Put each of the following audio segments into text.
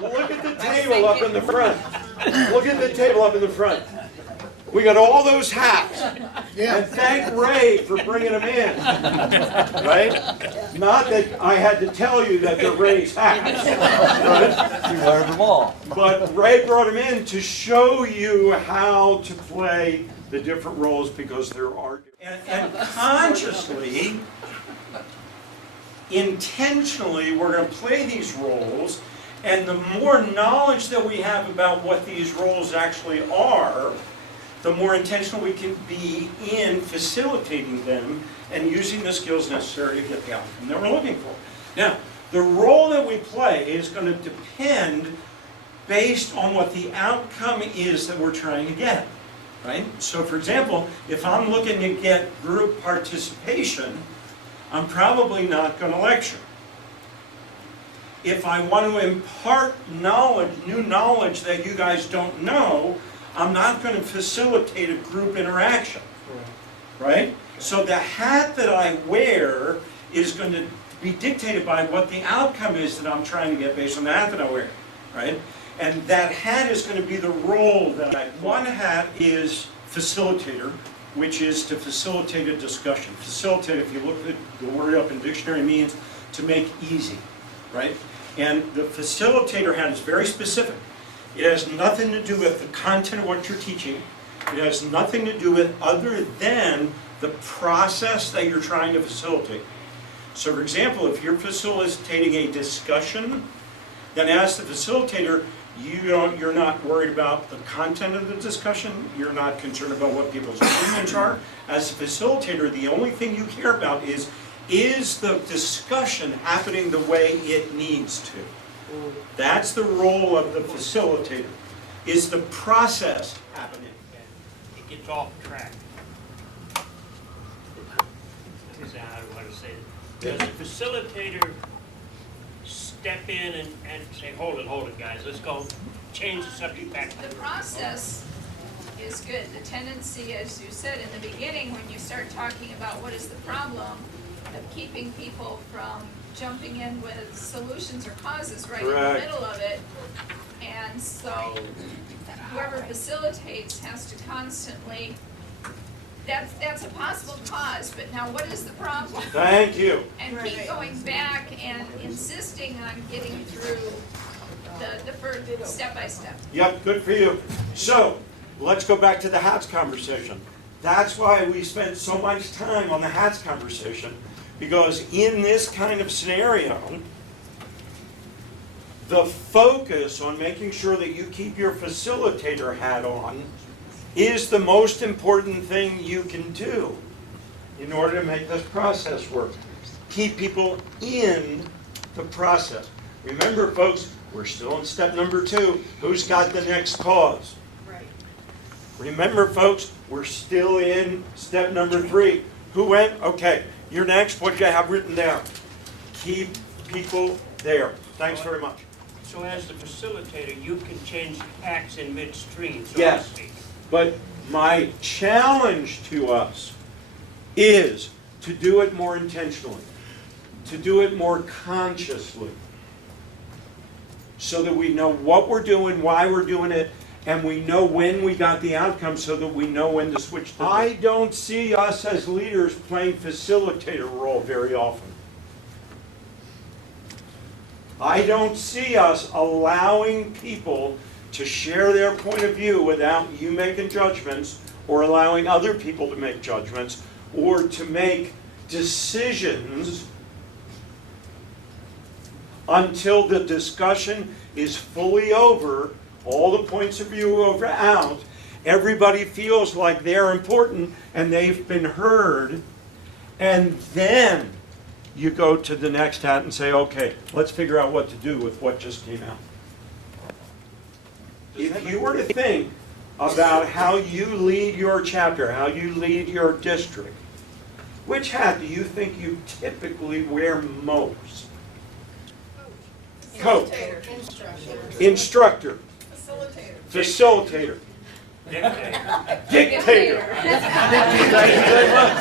Look at the table up in the front. Look at the table up in the front. We got all those hats. And thank Ray for bringing them in. Right? Not that I had to tell you that they're Ray's hats. Right? You learned them all. But Ray brought them in to show you how to play the different roles because there are. And consciously, intentionally, we're going to play these roles. And the more knowledge that we have about what these roles actually are, the more intentional we can be in facilitating them and using the skills necessary to get the outcome that we're looking for. Now, the role that we play is going to depend based on what the outcome is that we're trying to get, right? So, for example, if I'm looking to get group participation, I'm probably not going to lecture. If I want to impart knowledge, new knowledge that you guys don't know, I'm not going to facilitate a group interaction, right? So the hat that I wear is going to be dictated by what the outcome is that I'm trying to get based on the hat that I wear, right? And that hat is going to be the role that I... One hat is facilitator, which is to facilitate a discussion. Facilitate, if you look at the word up in the dictionary, means to make easy, right? And the facilitator hat is very specific. It has nothing to do with the content of what you're teaching. It has nothing to do with other than the process that you're trying to facilitate. So for example, if you're facilitating a discussion, then as the facilitator, you're not worried about the content of the discussion. You're not concerned about what people's opinions are. As a facilitator, the only thing you care about is the discussion happening the way it needs to? That's the role of the facilitator. Is the process happening? It gets off track. Is that how I want to say it? Does the facilitator step in and say, hold it, guys, let's go change the subject back? The process is good. The tendency, as you said in the beginning, when you start talking about what is the problem, of keeping people from jumping in with solutions or causes right Correct. in the middle of it. And so whoever facilitates has to constantly, that's a possible cause, but now what is the problem? Thank you. And keep going back and insisting on getting through the first step by step. Yep, good for you. So, let's go back to the hats conversation. That's why we spent so much time on the hats conversation, because in this kind of scenario, the focus on making sure that you keep your facilitator hat on is the most important thing you can do in order to make this process work. Keep people in the process. Remember, folks, we're still in step number 2. Who's got the next cause? Right. Remember, folks, we're still in step number 3. Who went? Okay, you're next. What do you have written down? Keep people there. Thanks very much. So as the facilitator, you can change acts in midstream, so Yes. to speak. But my challenge to us is to do it more intentionally, to do it more consciously, so that we know what we're doing, why we're doing it, and we know when we got the outcome so that we know when to switch to. I don't see us as leaders playing facilitator role very often. I don't see us allowing people to share their point of view without you making judgments, or allowing other people to make judgments, or to make decisions until the discussion is fully over, all the points of view are out, everybody feels like they're important and they've been heard, and then you go to the next hat and say, okay, let's figure out what to do with what just came out. If you were to think about how you lead your chapter, how you lead your district, which hat do you think you typically wear most? Coach. Instructor. Facilitator. Dictator. Thank you very much.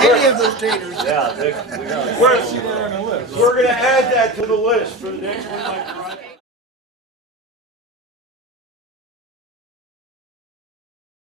Any of those taters. We're going to add that to the list for the next one.